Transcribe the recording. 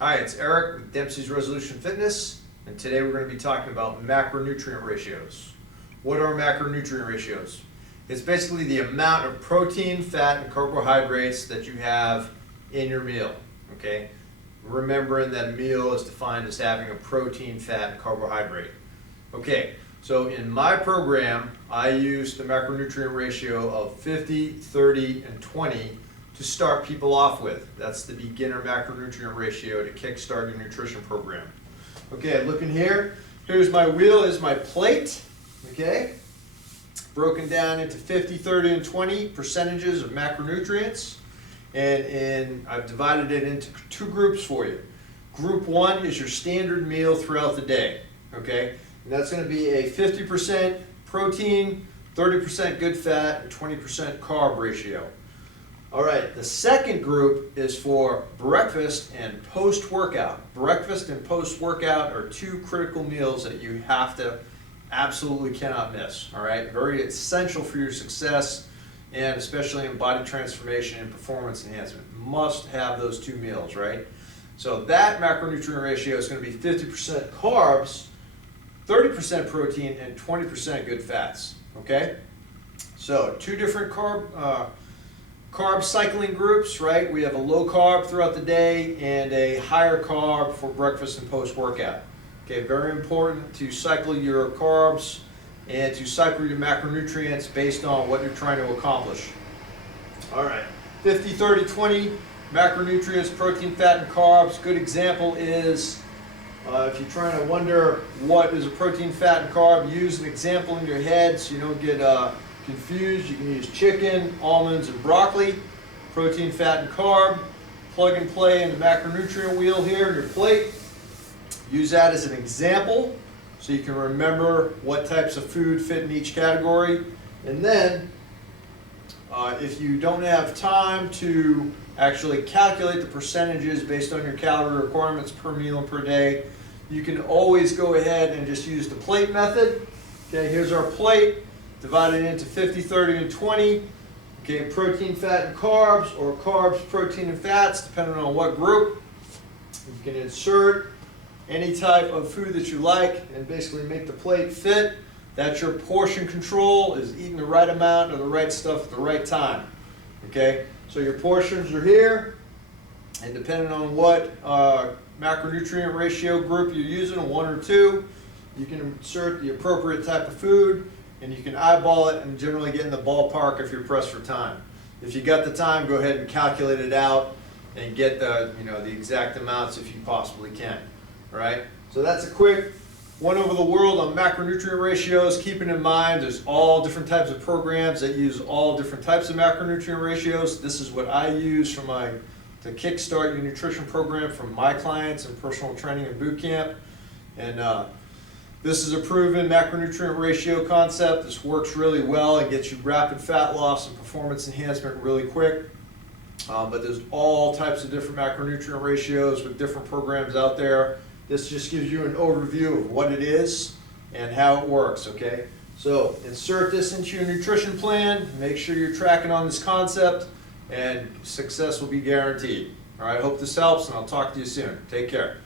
Hi, it's Eric with Dempsey's Resolution Fitness, and today we're going to be talking about macronutrient ratios. What are macronutrient ratios? It's basically the amount of protein, fat, and carbohydrates that you have in your meal, okay? Remembering that a meal is defined as having a protein, fat, and carbohydrate. Okay, so in my program, I use the macronutrient ratio of 50, 30, and 20 to start people off with. That's the beginner macronutrient ratio to kickstart your nutrition program. Okay, looking here, here's my wheel, is my plate, okay? Broken down into 50, 30, and 20 percentages of macronutrients. And I've divided it into two groups for you. Group one is your standard meal throughout the day, okay? And that's going to be a 50% protein, 30% good fat, and 20% carb ratio. All right, the second group is for breakfast and post-workout. Breakfast and post-workout are two critical meals that you have to absolutely cannot miss, all right? Very essential for your success, and especially in body transformation and performance enhancement. Must have those two meals, right? So that macronutrient ratio is going to be 50% carbs, 30% protein, and 20% good fats, okay? So two different carb cycling groups, right? We have a low carb throughout the day and a higher carb for breakfast and post-workout. Okay, very important to cycle your carbs and to cycle your macronutrients based on what you're trying to accomplish. All right, 50, 30, 20 macronutrients, protein, fat, and carbs. Good example is if you're trying to wonder what is a protein, fat, and carb, use an example in your head so you don't get confused. You can use chicken, almonds, and broccoli. Protein, fat, and carb. Plug and play in the macronutrient wheel here in your plate. Use that as an example so you can remember what types of food fit in each category. And then if you don't have time to actually calculate the percentages based on your calorie requirements per meal and per day, you can always go ahead and just use the plate method. Okay, here's our plate, divided into 50, 30, and 20. Okay, protein, fat, and carbs, or carbs, protein, and fats, depending on what group. You can insert any type of food that you like and basically make the plate fit. That's your portion control, is eating the right amount of the right stuff at the right time. Okay, so your portions are here, and depending on what macronutrient ratio group you're using, 1 or 2, you can insert the appropriate type of food, and you can eyeball it and generally get in the ballpark if you're pressed for time. If you got the time, go ahead and calculate it out and get the exact amounts if you possibly can. All right, so that's a quick one over the world on macronutrient ratios. Keeping in mind there's all different types of programs that use all different types of macronutrient ratios. This is what I use to kickstart your nutrition program from my clients in personal training and boot camp. And this is a proven macronutrient ratio concept. This works really well and gets you rapid fat loss and performance enhancement really quick. But there's all types of different macronutrient ratios with different programs out there. This just gives you an overview of what it is and how it works, okay? So insert this into your nutrition plan, make sure you're tracking on this concept, and success will be guaranteed. All right, hope this helps, and I'll talk to you soon. Take care.